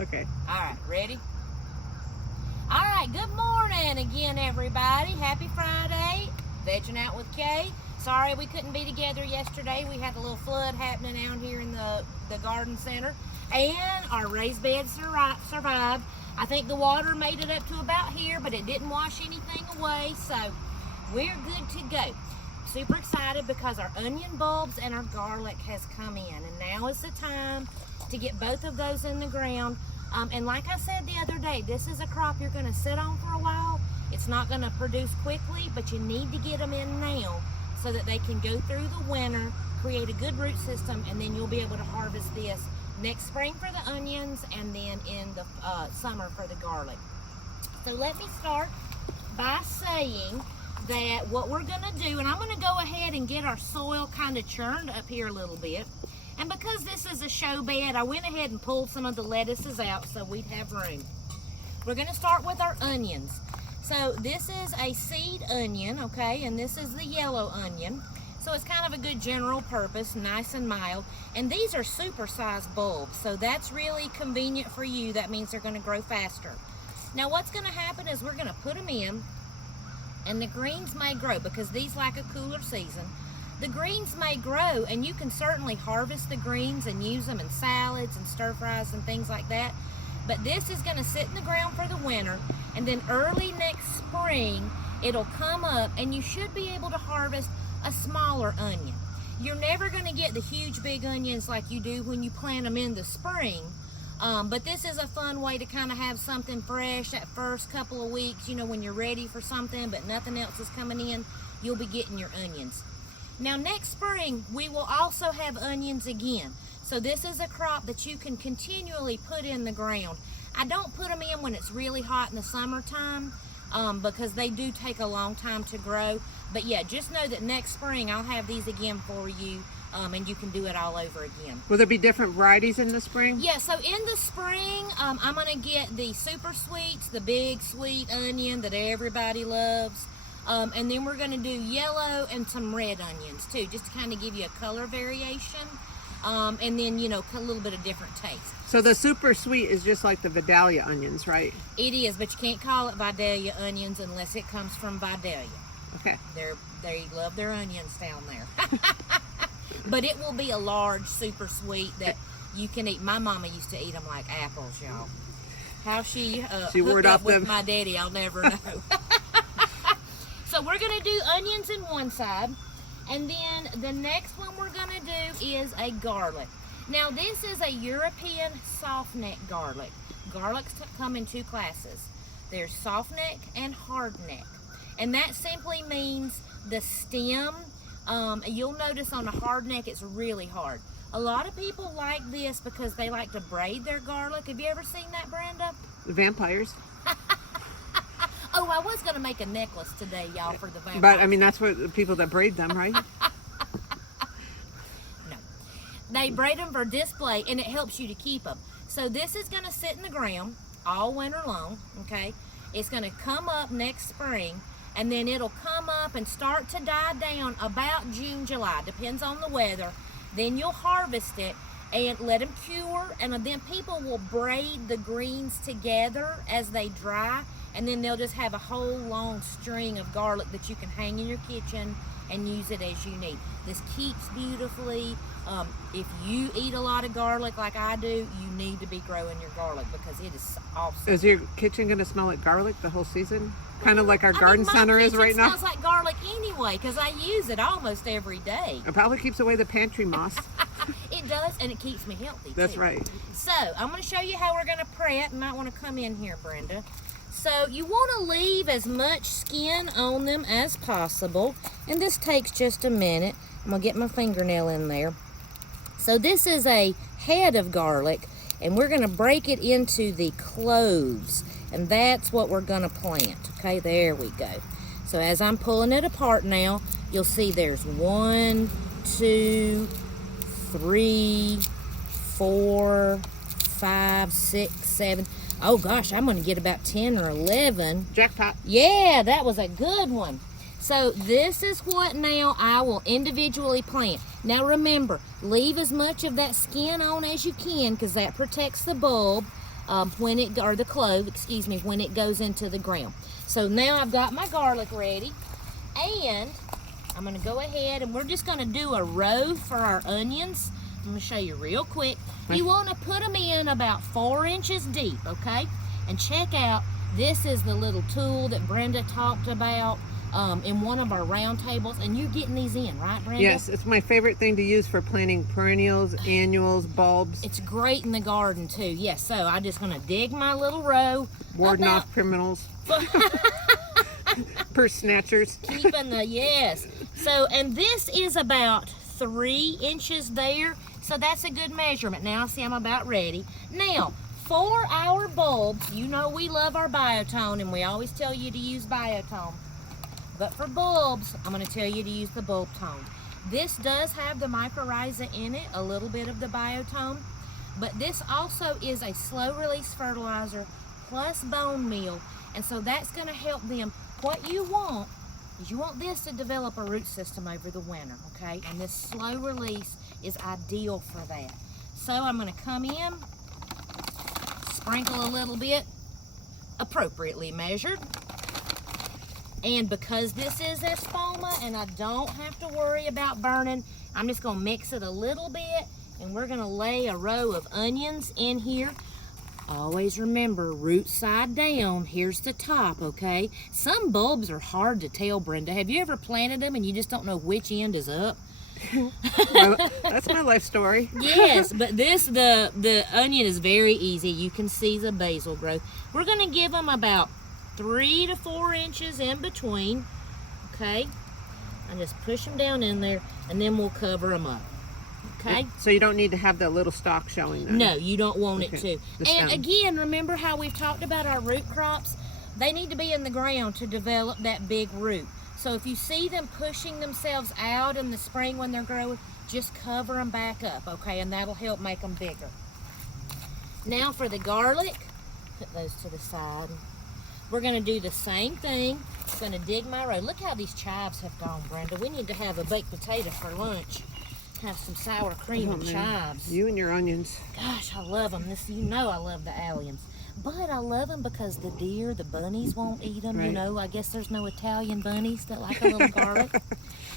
Okay. All right, ready? All right, good morning again, everybody. Happy Friday. Vegging out with Kay. Sorry we couldn't be together yesterday. We had a little flood happening out here in the garden center. And our raised beds survived. I think the water made it up to about here, but it didn't wash anything away. So we're good to go. Super excited because our onion bulbs and our garlic has come in. And now is the time to get both of those in the ground. And like I said the other day, this is a crop you're going to sit on for a while. It's not going to produce quickly, but you need to get them in now so that they can go through the winter, create a good root system, and then you'll be able to harvest this next spring for the onions and then in the summer for the garlic. So let me start by saying that what we're going to do, and I'm going to go ahead and get our soil kind of churned up here a little bit. And because this is a show bed, I went ahead and pulled some of the lettuces out so we'd have room. We're going to start with our onions. So this is a seed onion, okay, and this is the yellow onion. So it's kind of a good general purpose, nice and mild. And these are super-sized bulbs, so that's really convenient for you. That means they're going to grow faster. Now what's going to happen is we're going to put them in, and the greens may grow because these like a cooler season. The greens may grow, and you can certainly harvest the greens and use them in salads and stir fries and things like that. But this is going to sit in the ground for the winter, and then early next spring, it'll come up, and you should be able to harvest a smaller onion. You're never going to get the huge big onions like you do when you plant them in the spring, but this is a fun way to kind of have something fresh that first couple of weeks, you know, when you're ready for something, but nothing else is coming in, you'll be getting your onions. Now next spring, we will also have onions again. So this is a crop that you can continually put in the ground. I don't put them in when it's really hot in the summertime because they do take a long time to grow. But yeah, just know that next spring I'll have these again for you and you can do it all over again. Will there be different varieties in the spring? Yeah, so in the spring, I'm gonna get the super sweets, the big sweet onion that everybody loves. And then we're going to do yellow and some red onions too, just to kind of give you a color variation. And then, you know, a little bit of different taste. So the super sweet is just like the Vidalia onions, right? It is, but you can't call it Vidalia onions unless it comes from Vidalia. Okay. They love their onions down there. But it will be a large super sweet that you can eat. My mama used to eat them like apples, y'all. How she hooked up with my daddy, I'll never know. So we're going to do onions in one side, and then the next one we're going to do is a garlic. Now this is a European soft neck garlic. Garlics come in two classes. There's soft neck and hard neck. And that simply means the stem, you'll notice on a hard neck it's really hard. A lot of people like this because they like to braid their garlic. Have you ever seen that, Brenda? The vampires. Oh, I was going to make a necklace today, y'all, for the vampires. But, I mean, that's what the people that braid them, right? No. They braid them for display, and it helps you to keep them. So this is going to sit in the ground all winter long, okay? It's going to come up next spring, and then it'll come up and start to die down about June, July. Depends on the weather. Then you'll harvest it and let them cure, and then people will braid the greens together as they dry, and then they'll just have a whole long string of garlic that you can hang in your kitchen and use it as you need. This keeps beautifully. If you eat a lot of garlic like I do, you need to be growing your garlic because it is awesome. Is your kitchen going to smell like garlic the whole season? Kind of like our garden center is right now? It smells like garlic anyway because I use it almost every day. It probably keeps away the pantry moss. It does, and it keeps me healthy That's too. right. So I'm going to show you how we're going to prep. You might want to come in here, Brenda. So you want to leave as much skin on them as possible. And this takes just a minute. I'm going to get my fingernail in there. So this is a head of garlic, and we're going to break it into the cloves. And that's what we're going to plant. Okay, there we go. So as I'm pulling it apart now, you'll see there's 1, 2, 3, 4, 5, 6, 7. Oh gosh, I'm going to get about 10 or 11. Jackpot. Yeah, that was a good one. So this is what now I will individually plant. Now remember, leave as much of that skin on as you can because that protects the bulb. or the clove, excuse me, when it goes into the ground. So now I've got my garlic ready, and I'm gonna go ahead and we're just gonna do a row for our onions. I'm gonna show you real quick. You wanna put them in about 4 inches deep, okay? And check out, this is the little tool that Brenda talked about in one of our round tables, and you're getting these in, right, Brenda? Yes, it's my favorite thing to use for planting perennials, annuals, bulbs. It's great in the garden too. Yes, so I'm just gonna dig my little row. Warding off criminals. Purse snatchers. Keeping the, yes. So, and this is about 3 inches there. So that's a good measurement. Now, see, I'm about ready. Now, for our bulbs, you know we love our biotone, and we always tell you to use biotone. But for bulbs, I'm going to tell you to use the bulb tone. This does have the mycorrhiza in it, a little bit of the biotone, but this also is a slow release fertilizer plus bone meal, and so that's going to help them. What you want is you want this to develop a root system over the winter, okay? And this slow release is ideal for that. So I'm going to come in, sprinkle a little bit, appropriately measured. And because this is espoma and I don't have to worry about burning, I'm just gonna mix it a little bit, and we're gonna lay a row of onions in here. Always remember, root side down. Here's the top, okay? Some bulbs are hard to tell, Brenda. Have you ever planted them and you just don't know which end is up? That's my life story. Yes, but the onion is very easy. You can see the basil growth. We're gonna give them about 3 to 4 inches in between, okay? And just push them down in there, and then we'll cover them up, okay? So you don't need to have that little stalk showing then? No, you don't want it Okay. to. And again, remember how we've talked about our root crops? They need to be in the ground to develop that big root. So if you see them pushing themselves out in the spring when they're growing, just cover them back up, okay? And that'll help make them bigger. Now for the garlic, put those to the side. We're gonna do the same thing. I'm gonna dig my row. Look how these chives have gone, Brenda. We need to have a baked potato for lunch. Have some sour cream and chives. You and your onions. Gosh, I love them. You know I love the alliums. But I love them because the deer, the bunnies won't eat them. Right. You know, I guess there's no Italian bunnies that like a little garlic.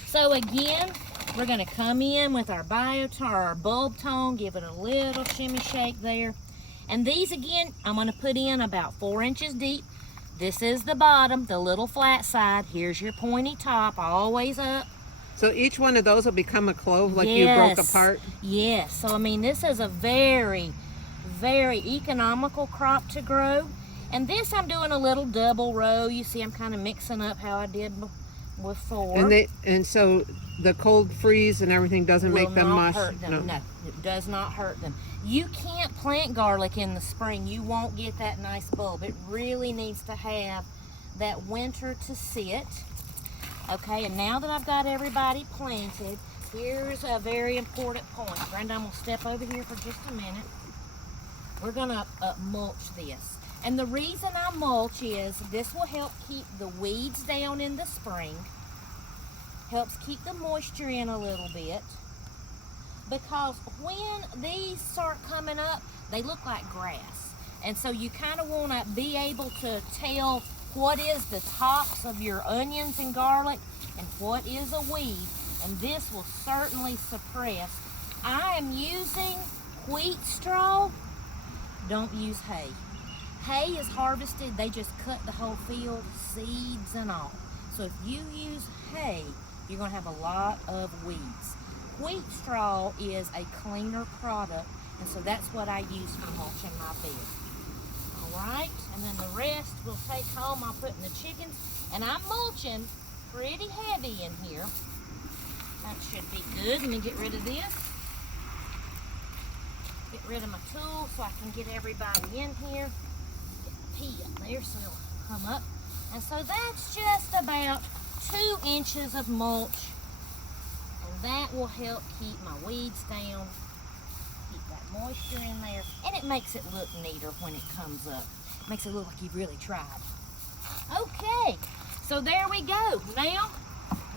So again, we're gonna come in with our biotar, our bulb tone, give it a little shimmy shake there. And these again, I'm gonna put in about 4 inches deep. This is the bottom, the little flat side. Here's your pointy top, always up. So each one of those will become a clove like you broke apart? Yes. So, I mean, this is a very, very economical crop to grow. And this I'm doing a little double row. You see I'm kind of mixing up how I did before. And so the cold freeze and everything doesn't make them mush? Hurt them. No, it does not hurt them. You can't plant garlic in the spring. You won't get that nice bulb. It really needs to have that winter to sit. Okay, and now that I've got everybody planted, here's a very important point. Brenda, I'm going to step over here for just a minute. We're going to mulch this. And the reason I mulch is this will help keep the weeds down in the spring. Helps keep the moisture in a little bit. Because when these start coming up, they look like grass. And so you kind of want to be able to tell what is the tops of your onions and garlic and what is a weed. And this will certainly suppress. I am using wheat straw. Don't use hay. Hay is harvested. They just cut the whole field, seeds and all. So if you use hay, you're going to have a lot of weeds. Wheat straw is a cleaner product, and so that's what I use for mulching my bed. All right, and then the rest we'll take home. I'll put in the chickens, and I'm mulching pretty heavy in here. That should be good. Let me get rid of this. Get rid of my tool so I can get everybody in here. Get the pea up there so it'll come up. And so that's just about 2 inches of mulch. That will help keep my weeds down, keep that moisture in there, and it makes it look neater when it comes up. It makes it look like you've really tried. Okay, so there we go. Now,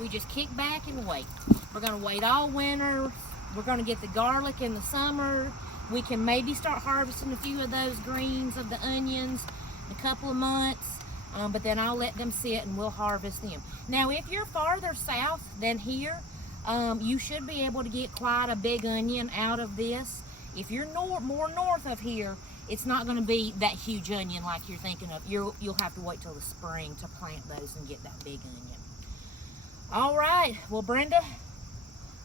we just kick back and wait. We're gonna wait all winter. We're gonna get the garlic in the summer, we can maybe start harvesting a few of those greens of the onions in a couple of months. But then I'll let them sit and we'll harvest them. Now, if you're farther south than here, you should be able to get quite a big onion out of this. If you're more north of here, it's not going to be that huge onion like you're thinking of. You'll have to wait till the spring to plant those and get that big onion. All right, well, Brenda,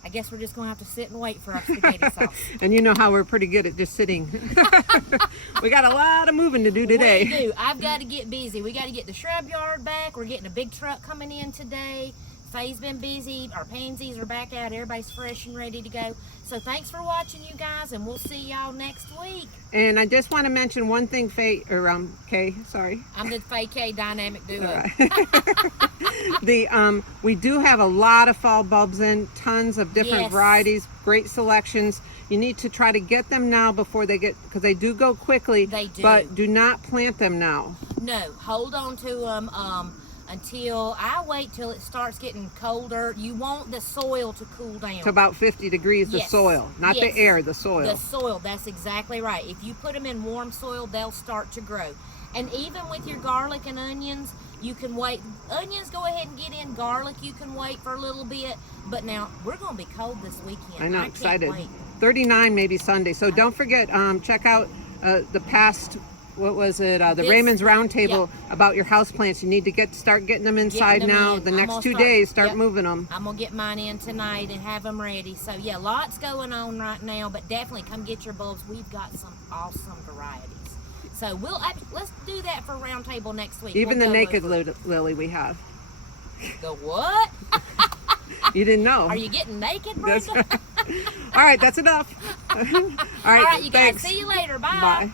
I guess we're just going to have to sit and wait for our spaghetti sauce. And you know how we're pretty good at just sitting. We got a lot of moving to do today. We do. I've got to get busy. We got to get the shrub yard back. We're getting a big truck coming in today. Faye's been busy. Our pansies are back out. Everybody's fresh and ready to go. So thanks for watching, you guys, and we'll see y'all next week. And I just want to mention one thing, Faye, or Kay, sorry. I'm the Faye K Dynamic Duo. We do have a lot of fall bulbs in, tons of different varieties, great selections. You need to try to get them now before they get, because they do go quickly. They do. But do not plant them now. No, hold on to them until I wait till it starts getting colder. You want the soil to cool down. To about 50 degrees, the soil, not the air, the soil. The soil, that's exactly right. If you put them in warm soil, they'll start to grow. And even with your garlic and onions, you can wait. Onions, go ahead and get in. Garlic, you can wait for a little bit. But now, we're going to be cold this weekend. I know, excited. Can't wait. 39 maybe Sunday. So don't forget, check out the past, what was it, the Raymond's Roundtable about your houseplants. You need to start getting them inside now. The next 2 days, start moving them. I'm going to get mine in tonight and have them ready. So, yeah, lots going on right now. But definitely come get your bulbs. We've got some awesome varieties. So let's do that for Roundtable next week. Even the naked lily we have. The what? You didn't know. Are you getting naked, Brenda? All right, that's enough. All right, you guys. See you later. Bye. Bye.